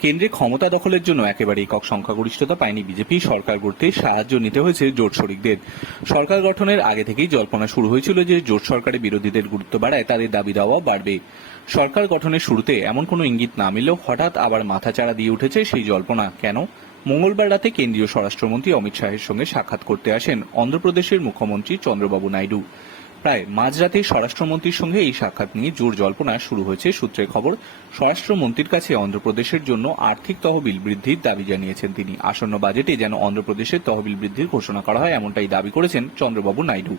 কেন্দ্রে ক্ষমতা দখলের জন্য একেবারে একক সংখ্যাগরিষ্ঠতা পায়নি বিজেপি। সরকার গড়তে সাহায্য নিতে হয়েছে জোট শরিকদের। সরকার গঠনের আগে থেকেই জল্পনা শুরু হয়েছিল যে জোট সরকারের বিরোধীদের গুরুত্ব বাড়ায় তাদের দাবি দাওয়া বাড়বে। সরকার গঠনের শুরুতে এমন কোনো ইঙ্গিত না মিললেও হঠাৎ আবার মাথাচাড়া দিয়ে উঠেছে সেই জল্পনা। কেন? মঙ্গলবার রাতে কেন্দ্রীয় স্বরাষ্ট্রমন্ত্রী অমিত শাহের সঙ্গে সাক্ষাৎ করতে আসেন অন্ধ্রপ্রদেশের মুখ্যমন্ত্রী চন্দ্রবাবু নাইডু। প্রায় মাঝরাতে স্বরাষ্ট্রমন্ত্রীর সঙ্গে এই সাক্ষাৎ নিয়ে জোর জল্পনা শুরু হয়েছে সূত্রের খবর। স্বরাষ্ট্রমন্ত্রীর কাছে অন্ধ্রপ্রদেশের জন্য আর্থিক তহবিল বৃদ্ধির দাবি জানিয়েছেন তিনি। আসন্ন বাজেটে যেন অন্ধ্রপ্রদেশের তহবিল বৃদ্ধির ঘোষণা করা হয় এমনটাই দাবি করেছেন চন্দ্রবাবু নাইডু।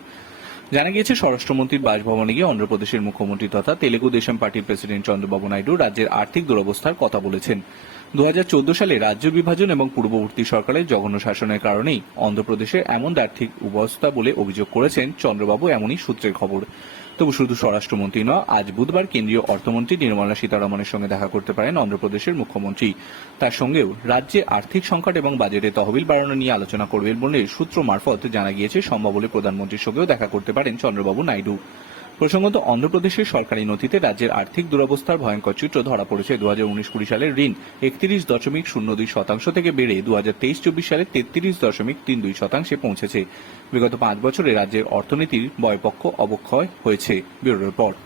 জানা গিয়েছে, স্বরাষ্ট্রমন্ত্রীর বাসভবনে গিয়ে অন্ধ্রপ্রদেশের মুখ্যমন্ত্রী তথা তেলেগু দেশম পার্টির প্রেসিডেন্ট চন্দ্রবাবু নাইডু রাজ্যের আর্থিক দুরবস্থার কথা বলেছেন। দু হাজার চৌদ্দ সালে রাজ্য বিভাজন এবং পূর্ববর্তী সরকারের জঘন্য শাসনের কারণেই অন্ধ্রপ্রদেশে এমন আর্থিক অবস্থা বলে অভিযোগ করেছেন চন্দ্রবাবু এমনই সূত্রের খবর। তবু শুধু স্বরাষ্ট্রমন্ত্রী নয়, আজ বুধবার কেন্দ্রীয় অর্থমন্ত্রী নির্মলা সীতারমণের সঙ্গে দেখা করতে পারেন অন্ধ্রপ্রদেশের মুখ্যমন্ত্রী। তার সঙ্গেও রাজ্যে আর্থিক সংকট এবং বাজেটে তহবিল বাড়ানো নিয়ে আলোচনা করবেন বলে সূত্র মারফত জানা গিয়েছে। সম্ভব হলে প্রধানমন্ত্রীর সঙ্গেও দেখা করতে পারেন চন্দ্রবাবু নাইডু। প্রসঙ্গত, অন্ধ্রপ্রদেশের সরকারি নথিতে রাজ্যের আর্থিক দুরবস্থার ভয়ঙ্কর চিত্র ধরা পড়েছে দু হাজার উনিশ কুড়ি সালের ঋণ। একত্রিশ দশমিক শূন্য দুই শতাংশ থেকে বেড়ে দু হাজার তেইশ চব্বিশ সালে তেত্রিশ দশমিক তিন দুই শতাংশে পৌঁছেছে। বিগত পাঁচ বছরে রাজ্যের অর্থনীতির বয়পক্ষ অবক্ষয় হয়েছে। Bureau report.